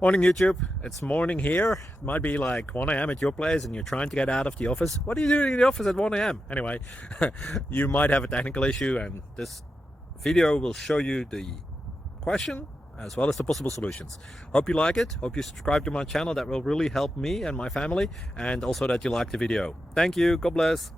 Morning YouTube, it's morning here. It might be like 1 a.m. at your place and you're trying to get out of the office. What are you doing in the office at 1 a.m.? Anyway, you might have a technical issue and this video will show you the question as well as the possible solutions. Hope you like it, hope you subscribe to my channel. That will really help me and my family, and also that you like the video. Thank you, God bless.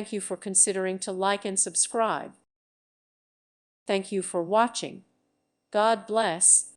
Thank you for considering to like and subscribe. Thank you for watching. God bless.